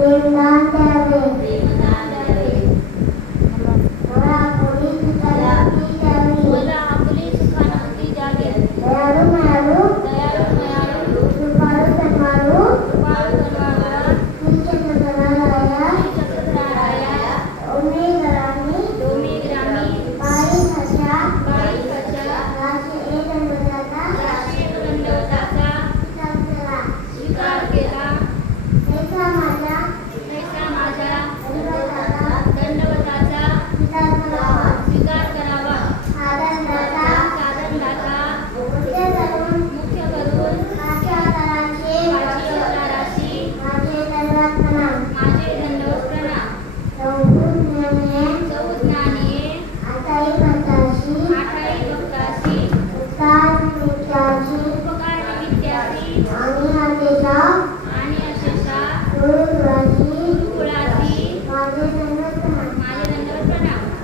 Jani